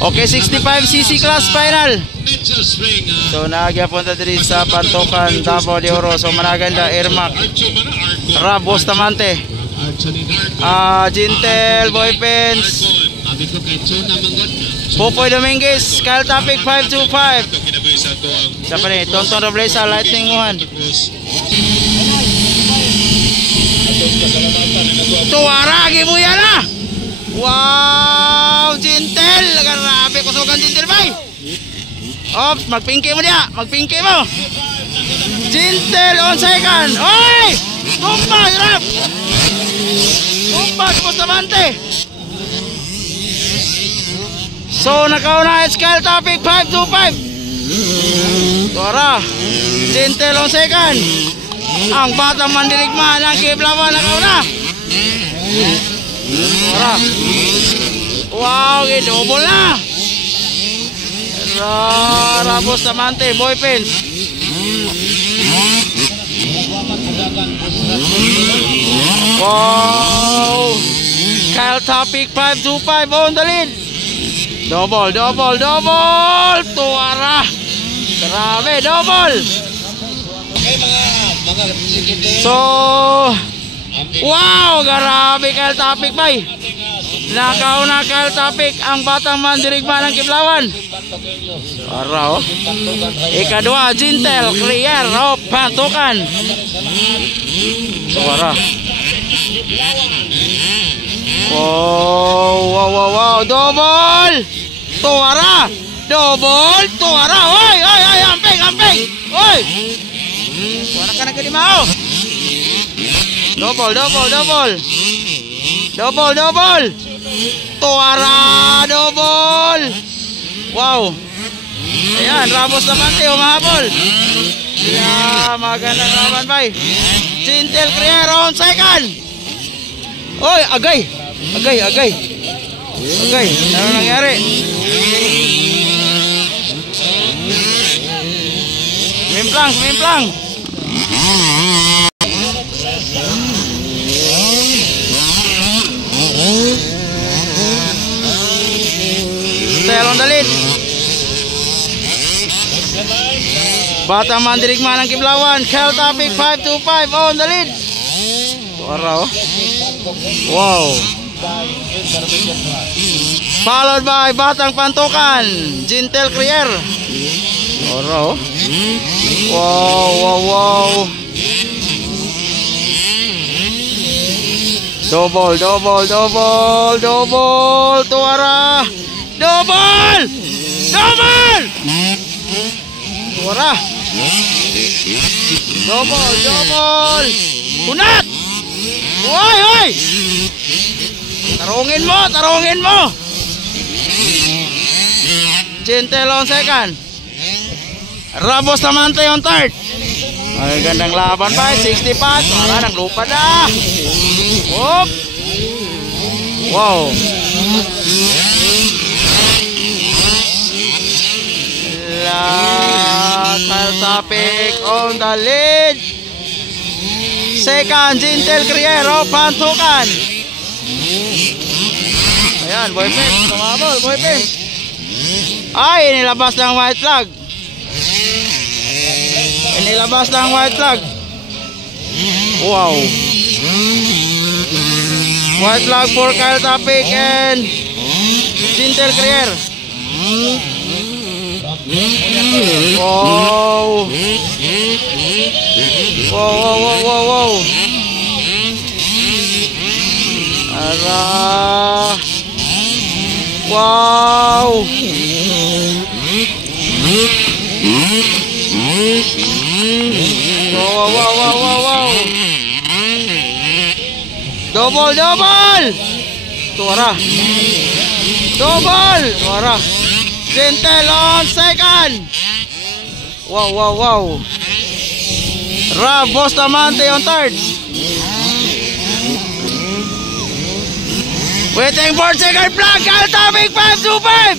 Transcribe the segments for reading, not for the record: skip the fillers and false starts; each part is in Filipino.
Okay, 65cc class final. So nagyapunta diri sa Pantukan, Davao de Oro. So managanda Ermac, Rab Bustamante, Jintel, Boy Pence, Popoy Dominguez, Kyle Topic 525. Sa pa rin, Tonton Roblesa, Lightning 1. Tuwaragi mo yan ah! Wow! Jintel! Grabe ko sugan Jintel bay! Ops! Magpingki mo niya! Magpingki mo! Jintel on second! Oy! Tumpas! Rap! Tumpas! Bustamante! So nakauna is Kyle Topic 525. Tuwara! Jintel on second! Ang batang mandirigma ng Kiblawan nakauna! Tuwara! Wow! Gidobol na! Rara Bustamante, Boy Pence. Wow! Kyle Topic 525 on the lead. Double. Tuwara. Grabe, double. So, wow, grabe Kyle Topic bay. Nakauna Kyle Topic ang batang mandirigma ng Kiblawan. Para oh. Ikadua Jintel Crier oh, Pantukan. Para. Wow, double. Tuwara. Oy, amping. Oy. Wala ka na kalimao. Double. Tuwara, double. Wow. Ayan, Ramos naman tayo, mahabol. Yeah, magandang laban bay. Jintel Crier on second. Oy, agay. Ano nangyari? Mimplang. Still on the lead. Batang mandirigma ng Kiblawan, Kyle Topic 525 on the lead. Tuwara oh. Wow. Followed by Batang Pantukan, Jintel Crier. Tuwara oh. Wow. Double. Tuwara. Double. Tuwara. Double. Kunat. Oy. Tarungin mo. Jintel on second. Ramos naman tayo on third. Ay, gandang laban pa. 65. Wala nang lupa na. Whoop. Wow. Kyle Topic on the lead. Second, Jintel Crier Pantukan. Ayan, Boy Pence. Tumabol, Boy Pence. Ay, inilabas ng white flag. Wow. White flag for Kyle Topic and Jintel Crier. Wow. Ala. Wow. Double. Tuwara. Tuwara. Jintel on second. Wow. Rab Bustamante on third. Waiting for second flag. Kyle Topic 525.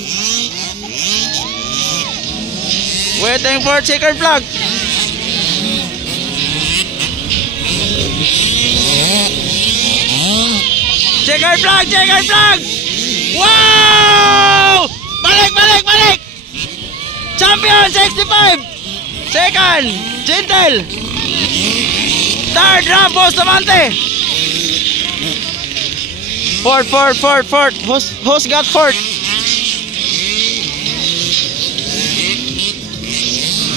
Waiting for second flag. Checkered flag. Wow! Champion, 65. Second, Gentle. Third, Rob Bustamante. Fourth.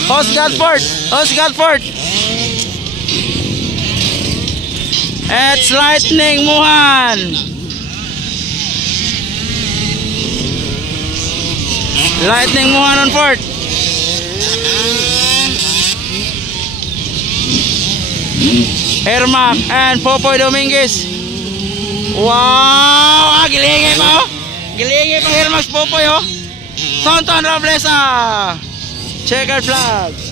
Who's got fourth? Who's got fourth? It's Lightning Muhan. Lightning Muhan on fourth. Ermac and Popoy Dominguez. Wow! Gilingi pa oh! Gilingi pa Ermac Popoy oh! Tonton Robles Checkered flag.